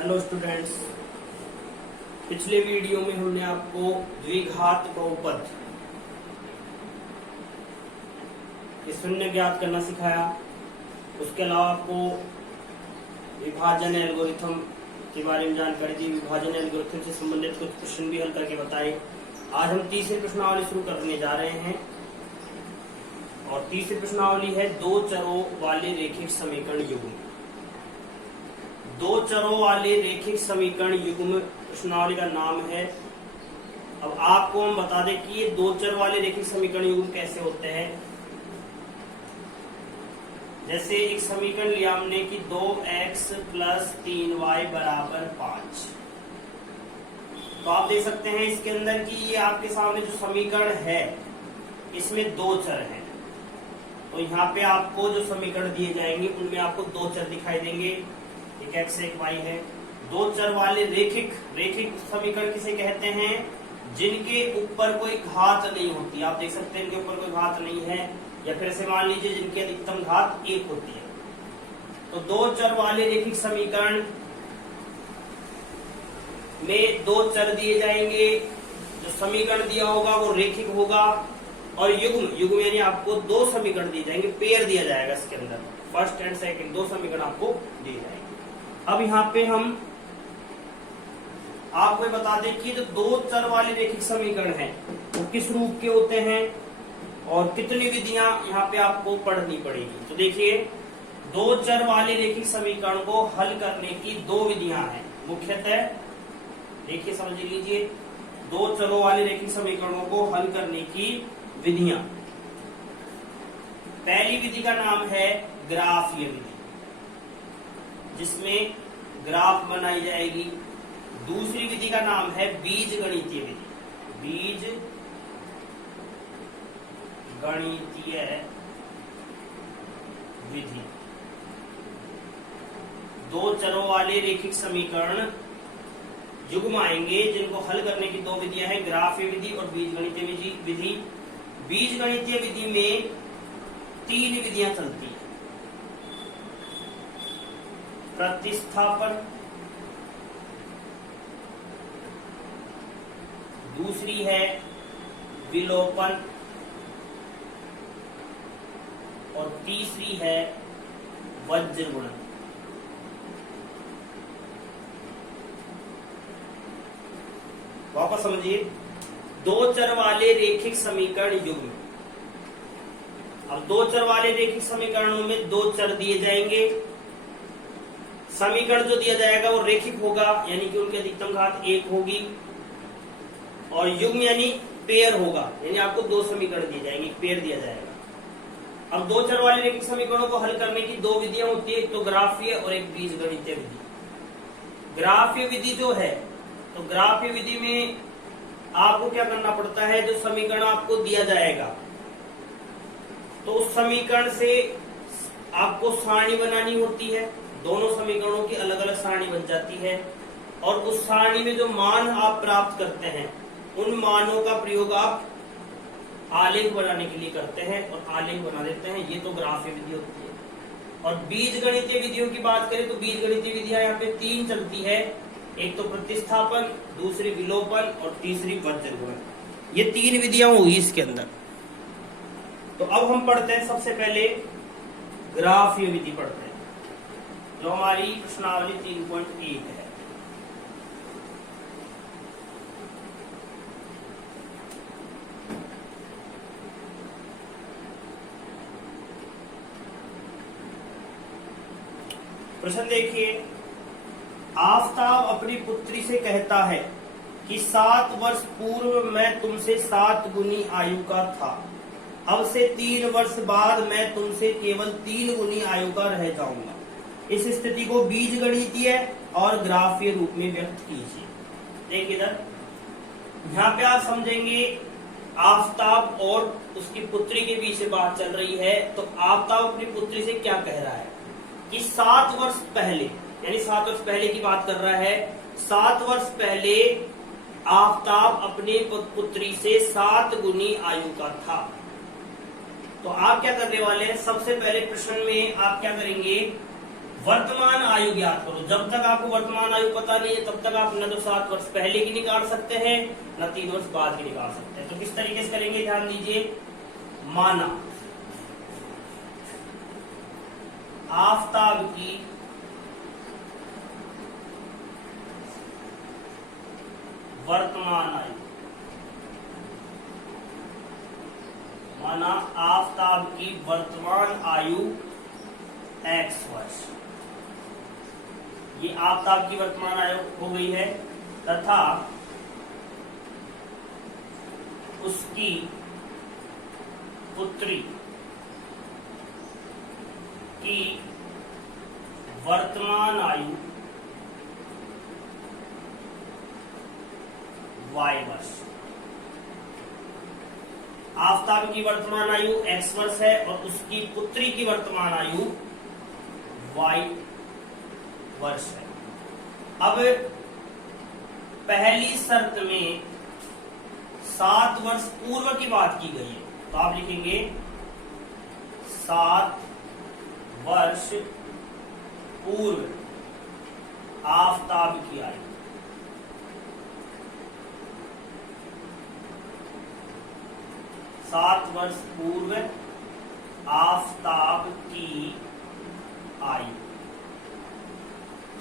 Hello students, पिछले video में हमने आपको द्विघात बहुपद के शून्य ज्ञात करना सिखाया। उसके अलावा आपको विभाजन एल्गोरिथम के बारे में जानकारी दी। विभाजन एल्गोरिथम से संबंधित कुछ प्रश्न भी हल करके बताए। आज हम तीसरी प्रश्नावली शुरू करने जा रहे हैं और तीसरी प्रश्नावली है दो चरों वाले रैखिक समीकरण युग्म। दो चरों वाले रैखिक समीकरण युग्म प्रश्नावली का नाम है। अब आपको हम बता दें कि ये दो चर वाले रैखिक समीकरण युग्म कैसे होते हैं। जैसे एक समीकरण लिया हमने कि 2x + 3y = 5। तो आप देख सकते हैं इसके अंदर कि ये आपके सामने जो समीकरण है इसमें दो चर हैं। तो यहाँ पे आपको जो समीकरण दिए जाएंगे उनमें आपको दो चर दिखाई देंगे, एक x एक y है। दो चर वाले रैखिक समीकरण किसे कहते हैं? जिनके ऊपर कोई घात नहीं होती। आप देख सकते हैं इनके ऊपर कोई घात नहीं है, या फिर से मान लीजिए जिनकी अधिकतम घात 1 होती है। तो दो चर वाले रैखिक समीकरण में दो चर दिए जाएंगे, जो समीकरण दिया होगा वो रैखिक होगा, और युग्म यानी आपको दो समीकरण दिए जाएंगे, पेयर दिया जाएगा इसके अंदर, फर्स्ट एंड सेकंड दो समीकरण आपको दिए जाएंगे। अब यहाँ पे हम आपको बता दें कि जो दो चर वाले रैखिक समीकरण हैं वो किस रूप के होते हैं और कितनी विधियां यहाँ पे आपको पढ़नी पड़ेगी। तो देखिए, दो चर वाले रैखिक समीकरण को हल करने की दो विधियां हैं मुख्यतः। देखिए समझ लीजिए, दो चरों वाले रैखिक समीकरणों को हल करने की विधियां। पहली विधि का नाम है ग्राफीय विधि, जिसमें ग्राफ बनाई जाएगी। दूसरी विधि का नाम है बीजगणितीय विधि। बीजगणितीय विधि दो चरों वाले रैखिक समीकरण युग्म आएंगे, जिनको हल करने की दो विधियां हैं, ग्राफीय विधि और बीजगणितीय विधि। बीजगणितीय विधि में तीन विधियां चलती हैं। प्रतिस्थापन, दूसरी है विलोपन, और तीसरी है वज्रगुणन। वापस समझिए, दो चर वाले रैखिक समीकरण युग्म। अब दो चर वाले रैखिक समीकरणों में दो चर दिए जाएंगे। समीकरण जो दिया जाएगा वो रैखिक होगा, यानी कि उनकी अधिकतम घात 1 होगी, और युग्म यानी पेयर होगा, यानी आपको दो समीकरण दिए जाएंगे, पेयर दिया जाएगा। अब दो चर वाले रैखिक समीकरणों को हल करने की दो विधियां होती है, एक तो ग्राफीय और एक बीजगणितीय विधि। ग्राफीय विधि जो है, तो ग्राफीय विधि में आपको क्या करना पड़ता है, जो समीकरण आपको दिया जाएगा तो उस समीकरण से आपको सारणी बनानी होती है। दोनों समीकरणों की अलग अलग सारणी बन जाती है, और उस सारणी में जो मान आप प्राप्त करते हैं उन मानों का प्रयोग आप आलेख बनाने के लिए करते हैं और आलेख बना देते हैं। ये तो ग्राफीय विधि होती है। और बीजगणितीय विधियों की बात करें तो बीजगणितीय विधियां यहाँ पे तीन चलती है, एक तो प्रतिस्थापन, दूसरी विलोपन और तीसरी वज्रगुणन। ये तीन विधियां होगी इसके अंदर। तो अब हम पढ़ते हैं सबसे पहले ग्राफीय विधि पढ़ते हैं, जो हमारी प्रश्नावली 3.1 है। प्रश्न देखिए, आफताब अपनी पुत्री से कहता है कि 7 वर्ष पूर्व मैं तुमसे 7 गुनी आयु का था, अब से 3 वर्ष बाद मैं तुमसे केवल 3 गुनी आयु का रह जाऊंगा। इस स्थिति को बीजगणितीय और ग्राफीय रूप में व्यक्त कीजिए। देखिए इधर, यहाँ पे आप समझेंगे आफताब और उसकी पुत्री के बीच बात चल रही है। तो आफताब अपनी पुत्री से क्या कह रहा है कि 7 वर्ष पहले, यानी 7 वर्ष पहले की बात कर रहा है। 7 वर्ष पहले आफताब अपने पुत्री से 7 गुनी आयु का था। तो आप क्या करने वाले हैं, सबसे पहले प्रश्न में आप क्या करेंगे, वर्तमान आयु ज्ञात करो। जब तक आपको वर्तमान आयु पता नहीं है तब तक आप न तो 7 वर्ष पहले की निकाल सकते हैं न 3 वर्ष बाद की निकाल सकते हैं। तो किस तरीके से करेंगे ध्यान दीजिए। माना आफताब की वर्तमान आयु, माना आफताब की वर्तमान आयु x वर्ष, ये आफताब की वर्तमान आयु हो गई है, तथा उसकी पुत्री की वर्तमान आयु y वर्ष। आफताब की वर्तमान आयु x वर्ष है और उसकी पुत्री की वर्तमान आयु y वर्ष है। अब पहली शर्त में 7 वर्ष पूर्व की बात की गई है, तो आप लिखेंगे 7 वर्ष पूर्व आफताब की आयु। सात वर्ष पूर्व आफताब की आयु,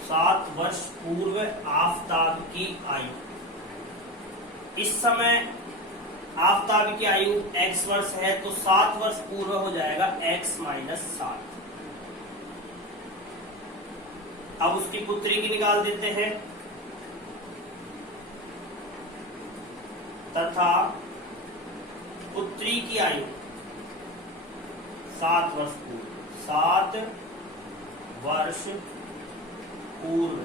7 वर्ष पूर्व आफताब की आयु। इस समय आफताब की आयु x वर्ष है तो 7 वर्ष पूर्व हो जाएगा x - 7। अब उसकी पुत्री की निकाल देते हैं, तथा पुत्री की आयु 7 वर्ष पूर्व,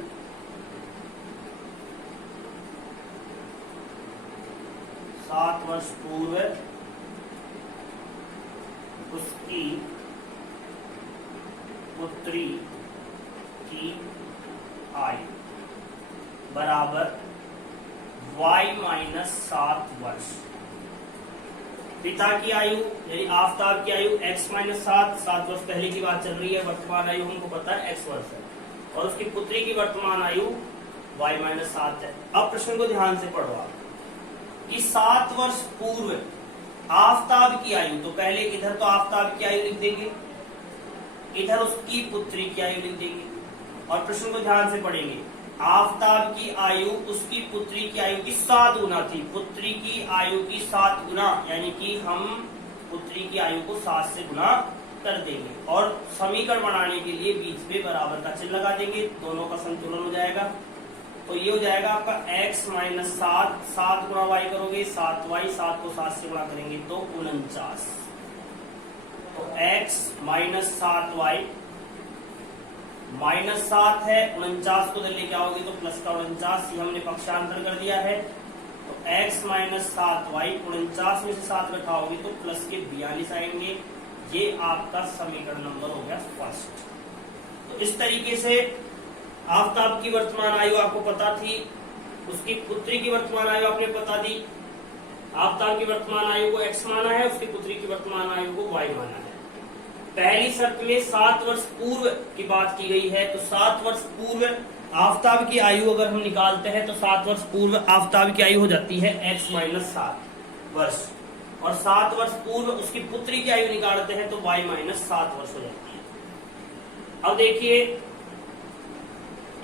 7 वर्ष पूर्व उसकी पुत्री की आयु बराबर y - 7 वर्ष। पिता की आयु यानी आफताब की आयु x - 7 वर्ष पहले की बात चल रही है, वर्तमान आयु हमको पता है x वर्ष है, और उसकी पुत्री की वर्तमान आयु y - 7 है। अब प्रश्न को ध्यान से पढ़ो आप कि 7 वर्ष पूर्व आफताब की आयु, तो पहले इधर तो आफताब की आयु लिख देंगे, इधर उसकी पुत्री की आयु लिख देंगे, और प्रश्न को ध्यान से पढ़ेंगे। आफताब की आयु उसकी पुत्री की आयु की 7 गुना थी, पुत्री की आयु की 7 गुना, यानी कि हम पुत्री की आयु को 7 से गुना कर देंगे, और समीकरण बनाने के लिए बीच में बराबर का चिन्ह लगा देंगे, दोनों का संतुलन हो जाएगा। तो ये हो जाएगा आपका x - 7, 7 गुणा y करोगे 7y, 7 को 7 से गुणा करेंगे तो 49। तो x - 7y -7 है, 49 को लेके आओगे तो प्लस का 49, ये हमने पक्षांतर कर दिया है। तो x - 7y 49 में से 7 घटाओगे तो प्लस के 42 आएंगे। ये आपका समीकरण नंबर हो गया फर्स्ट। तो इस तरीके से आफताब की वर्तमान आयु आपको पता थी, उसकी पुत्री की वर्तमान आयु आपने पता दी। आफताब की वर्तमान आयु को x माना है, उसकी पुत्री की वर्तमान आयु को y माना है। पहली शर्त में 7 वर्ष पूर्व की बात की गई है, तो 7 वर्ष पूर्व आफताब की आयु अगर हम निकालते हैं तो 7 वर्ष पूर्व आफताब की आयु हो जाती है x - 7 वर्ष, और 7 वर्ष पूर्व उसकी पुत्री की आयु निकालते हैं तो y - 7 वर्ष हो जाती है। अब देखिए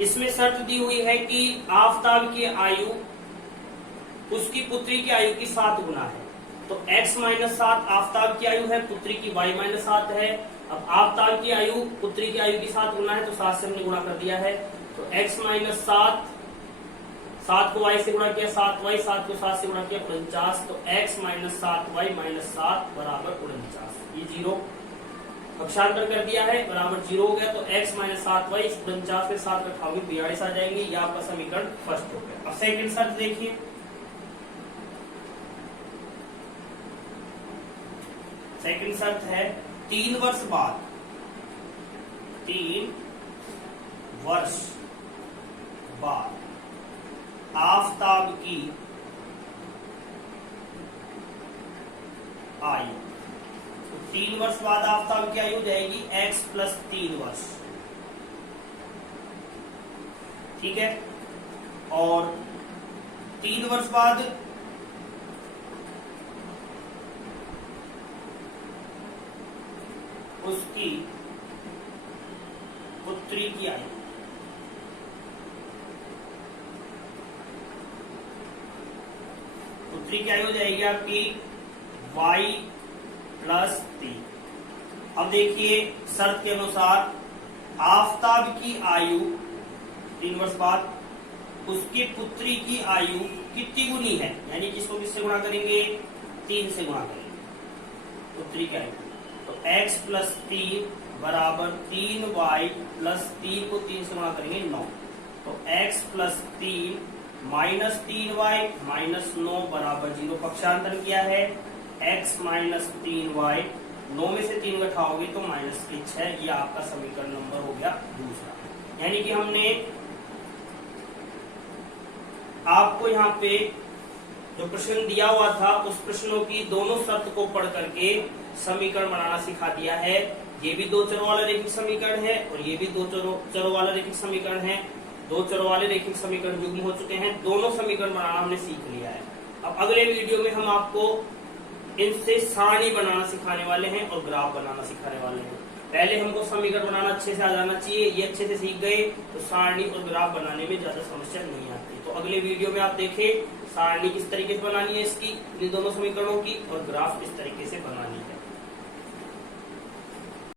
इसमें शर्त दी हुई है कि आफताब की आयु उसकी पुत्री की आयु की 7 गुना है, तो x - 7 आफताब की आयु है, पुत्री की y - 7 है। अब आफताब की आयु पुत्री की आयु की 7 गुना है तो 7 से हमने गुणा कर दिया है, तो x - 7, 7 को y से गुणा किया 7y, 7 को 7 से गुणा किया 49, तो x - 7y - 7 बराबर 49। ये 0 पक्षांतर कर दिया है, बराबर 0 हो गया। तो x - 7y 49 के 7 घटाओगे 42 आ जाएंगे। ये आपका समीकरण फर्स्ट हो गया। अब सेकंड शर्त देखिए, सेकंड शर्त है 3 वर्ष बाद, 3 वर्ष बाद आफताब की आयु, तो 3 वर्ष बाद आफताब की आयु जाएगी x + 3 वर्ष, ठीक है। और 3 वर्ष बाद उसकी पुत्री की आयु, पुत्री की आयु हो जाएगी आपकी y + 3। अब देखिए शर्त के अनुसार आफताब की आयु 3 वर्ष बाद उसकी पुत्री की आयु कितनी गुनी है, यानी किसको किससे गुणा करेंगे, 3 से गुणा करेंगे पुत्री की आयु। तो x + 3 बराबर 3y + 3 को 3 से गुणा करेंगे 9। तो x + 3 - 3y - 9 बराबर 0। पक्षांतर किया है x - 3y, 9 में से 3 घटाओगे तो -6। ये आपका समीकरण नंबर हो गया दूसरा। यानी कि हमने आपको यहाँ पे जो प्रश्न दिया हुआ था उस प्रश्नों की दोनों शर्त को पढ़ करके समीकरण बनाना सिखा दिया है। ये भी 2 चरों वाला रैखिक समीकरण है और ये भी 2 चरों वाला रैखिक समीकरण है। 2 चरों वाले रैखिक समीकरण युग्म हो चुके हैं, दोनों समीकरण बनाना हमने सीख लिया है। अब अगले वीडियो में हम आपको इनसे सारणी बनाना सिखाने वाले हैं और ग्राफ बनाना सिखाने वाले हैं। पहले हमको समीकरण बनाना अच्छे से आ जाना चाहिए, ये अच्छे से सीख गए तो सारणी और ग्राफ बनाने में ज्यादा समस्या नहीं आती। तो अगले वीडियो में आप देखें सारणी किस तरीके से बनानी है इसकी, इन दोनों समीकरणों की, और ग्राफ किस तरीके से बनानी है।